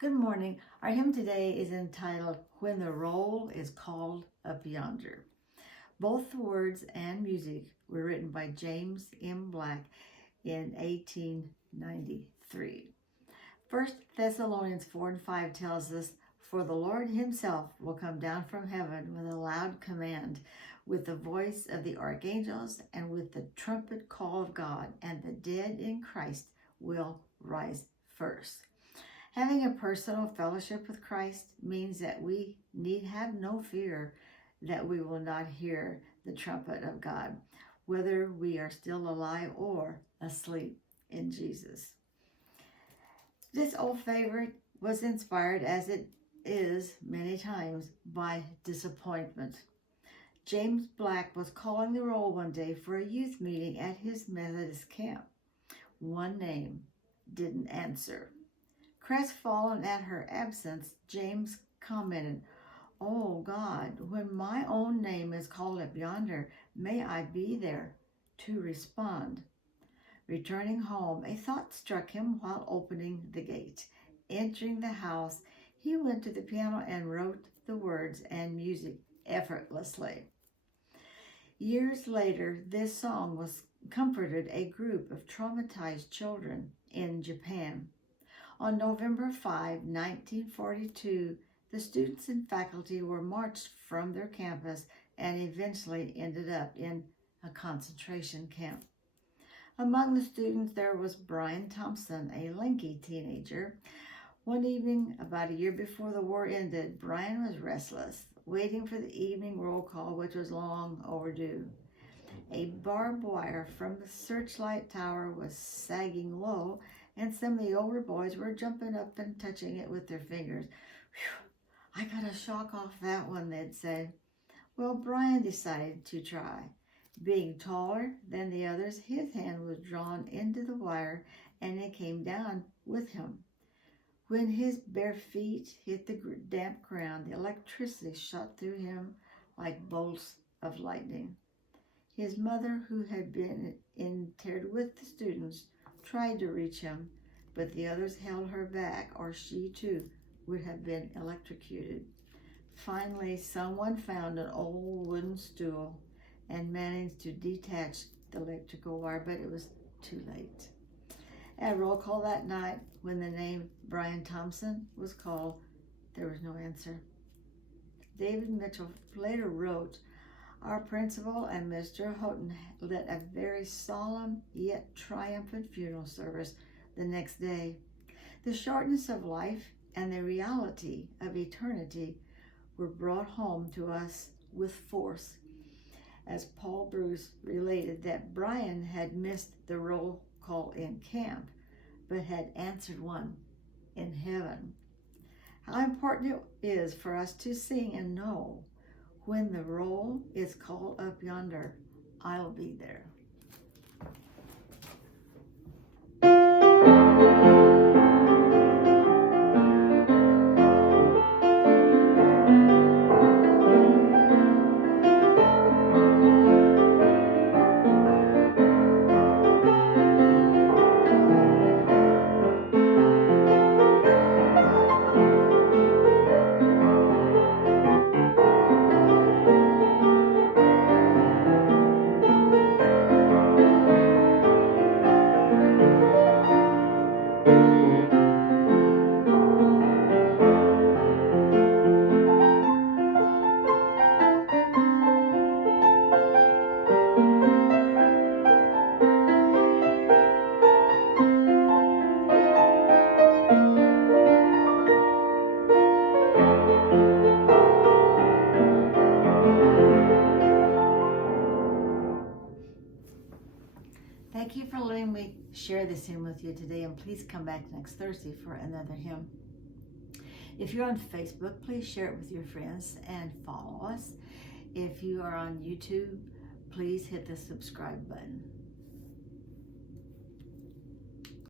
Good morning. Our hymn today is entitled When the Roll is Called Up Yonder. Both the words and music were written by James M. Black in 1893. 1 Thessalonians 4 and 5 tells us, "For the Lord himself will come down from heaven with a loud command, with the voice of the archangels, and with the trumpet call of God, and the dead in Christ will rise first." Having a personal fellowship with Christ means that we need have no fear that we will not hear the trumpet of God, whether we are still alive or asleep in Jesus. This old favorite was inspired, as it is many times, by disappointment. James Black was calling the roll one day for a youth meeting at his Methodist camp. One name didn't answer. Crestfallen at her absence, James commented, "Oh God, when my own name is called up yonder, may I be there to respond." Returning home, a thought struck him while opening the gate. Entering the house, he went to the piano and wrote the words and music effortlessly. Years later, this song was comforted a group of traumatized children in Japan. On November 5, 1942, the students and faculty were marched from their campus and eventually ended up in a concentration camp. Among the students, there was Brian Thompson, a lanky teenager. One evening, about a year before the war ended, Brian was restless, waiting for the evening roll call, which was long overdue. A barbed wire from the searchlight tower was sagging low, and some of the older boys were jumping up and touching it with their fingers. "Whew, I got a shock off that one," they'd say. Well, Brian decided to try. Being taller than the others, his hand was drawn into the wire and it came down with him. When his bare feet hit the damp ground, the electricity shot through him like bolts of lightning. His mother, who had been interred with the students, tried to reach him, but the others held her back, or she too would have been electrocuted. Finally, someone found an old wooden stool and managed to detach the electrical wire, but it was too late. At roll call that night, when the name Brian Thompson was called, there was no answer. David Mitchell later wrote, "Our principal and Mr. Houghton led a very solemn yet triumphant funeral service the next day. The shortness of life and the reality of eternity were brought home to us with force, as Paul Bruce related that Brian had missed the roll call in camp, but had answered one in heaven." How important it is for us to sing and know, when the roll is called up yonder, I'll be there. Thank you for letting me share this hymn with you today, and please come back next Thursday for another hymn. If you're on Facebook, please share it with your friends and follow us. If you are on YouTube, please hit the subscribe button.